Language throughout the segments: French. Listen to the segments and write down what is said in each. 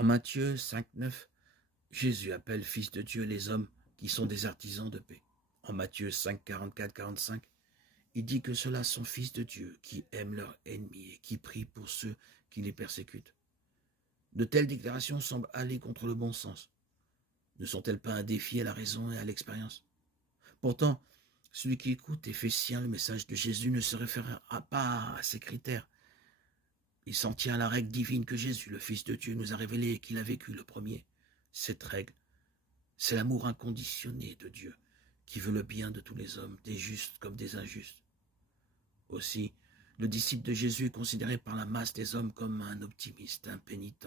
En Matthieu 5,9, Jésus appelle fils de Dieu les hommes qui sont des artisans de paix. En Matthieu 5, 44-45, il dit que ceux-là sont fils de Dieu, qui aiment leurs ennemis et qui prient pour ceux qui les persécutent. De telles déclarations semblent aller contre le bon sens. Ne sont-elles pas un défi à la raison et à l'expérience? Pourtant, celui qui écoute et fait sien le message de Jésus ne se référera pas à ces critères. Il s'en tient à la règle divine que Jésus, le Fils de Dieu, nous a révélée et qu'il a vécu le premier. Cette règle, c'est l'amour inconditionné de Dieu, qui veut le bien de tous les hommes, des justes comme des injustes. Aussi, le disciple de Jésus est considéré par la masse des hommes comme un optimiste, un pénitent,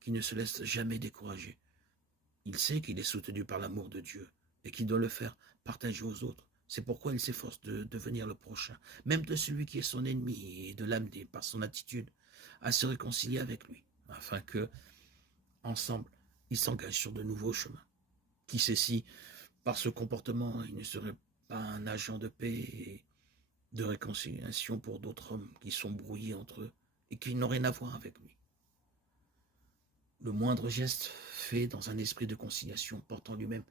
qui ne se laisse jamais décourager. Il sait qu'il est soutenu par l'amour de Dieu et qu'il doit le faire partager aux autres. C'est pourquoi il s'efforce de devenir le prochain, même de celui qui est son ennemi, et de l'amener par son attitude à se réconcilier avec lui, afin que, ensemble, ils s'engagent sur de nouveaux chemins. Qui sait si, par ce comportement, il ne serait pas un agent de paix et de réconciliation pour d'autres hommes qui sont brouillés entre eux et qui n'ont rien à voir avec lui. Le moindre geste fait dans un esprit de conciliation porte en lui-même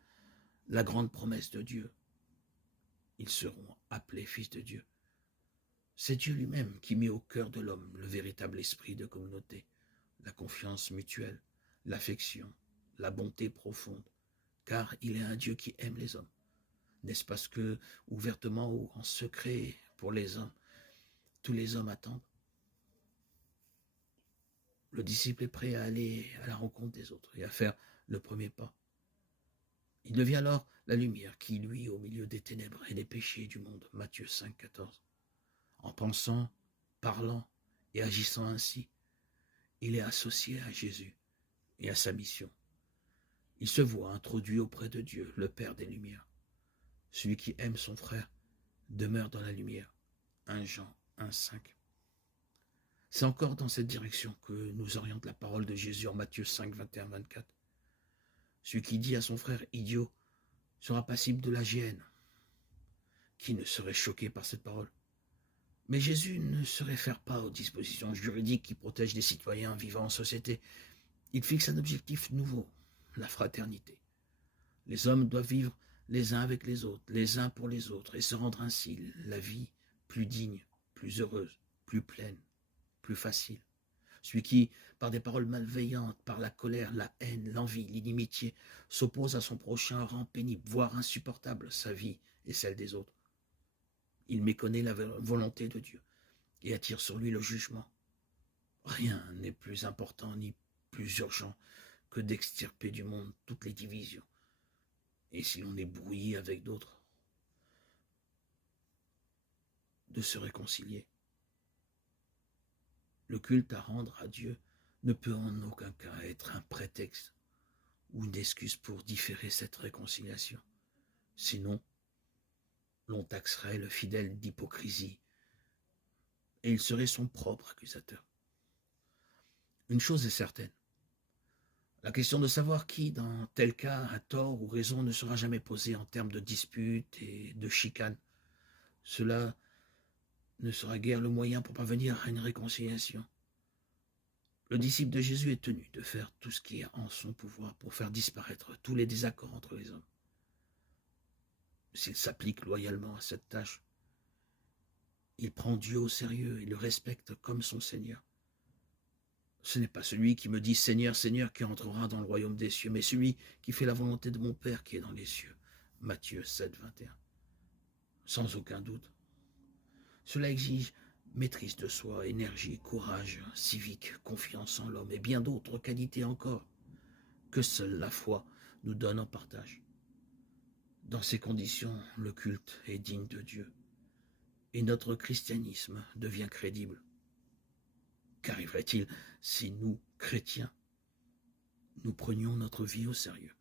la grande promesse de Dieu. Ils seront appelés fils de Dieu. C'est Dieu lui-même qui met au cœur de l'homme le véritable esprit de communauté, la confiance mutuelle, l'affection, la bonté profonde, car il est un Dieu qui aime les hommes. N'est-ce pas ce que, ouvertement ou en secret, pour les hommes, tous les hommes attendent? Le disciple est prêt à aller à la rencontre des autres et à faire le premier pas. Il devient alors la lumière qui luit au milieu des ténèbres et des péchés du monde. Matthieu 5, 14. En pensant, parlant et agissant ainsi, il est associé à Jésus et à sa mission. Il se voit introduit auprès de Dieu, le Père des Lumières. Celui qui aime son frère demeure dans la lumière. 1 Jean 1, 5. C'est encore dans cette direction que nous oriente la parole de Jésus en Matthieu 5, 21, 24. Celui qui dit à son frère idiot sera passible de la géhenne. Qui ne serait choqué par cette parole? Mais Jésus ne se réfère pas aux dispositions juridiques qui protègent les citoyens vivant en société. Il fixe un objectif nouveau, la fraternité. Les hommes doivent vivre les uns avec les autres, les uns pour les autres, et se rendre ainsi la vie plus digne, plus heureuse, plus pleine, plus facile. Celui qui, par des paroles malveillantes, par la colère, la haine, l'envie, l'inimitié, s'oppose à son prochain rend pénible, voire insupportable, sa vie et celle des autres. Il méconnaît la volonté de Dieu et attire sur lui le jugement. Rien n'est plus important ni plus urgent que d'extirper du monde toutes les divisions. Et si l'on est brouillé avec d'autres, de se réconcilier. Le culte à rendre à Dieu ne peut en aucun cas être un prétexte ou une excuse pour différer cette réconciliation. Sinon, l'on taxerait le fidèle d'hypocrisie et il serait son propre accusateur. Une chose est certaine, la question de savoir qui, dans tel cas, a tort ou raison ne sera jamais posée en termes de dispute et de chicane. Cela ne sera guère le moyen pour parvenir à une réconciliation. Le disciple de Jésus est tenu de faire tout ce qui est en son pouvoir pour faire disparaître tous les désaccords entre les hommes. S'il s'applique loyalement à cette tâche, il prend Dieu au sérieux et le respecte comme son Seigneur. Ce n'est pas celui qui me dit « Seigneur, Seigneur » qui entrera dans le royaume des cieux, mais celui qui fait la volonté de mon Père qui est dans les cieux. Matthieu 7, 21. Sans aucun doute. Cela exige maîtrise de soi, énergie, courage civique, confiance en l'homme et bien d'autres qualités encore que seule la foi nous donne en partage. Dans ces conditions, le culte est digne de Dieu et notre christianisme devient crédible. Qu'arriverait-il si nous, chrétiens, nous prenions notre vie au sérieux?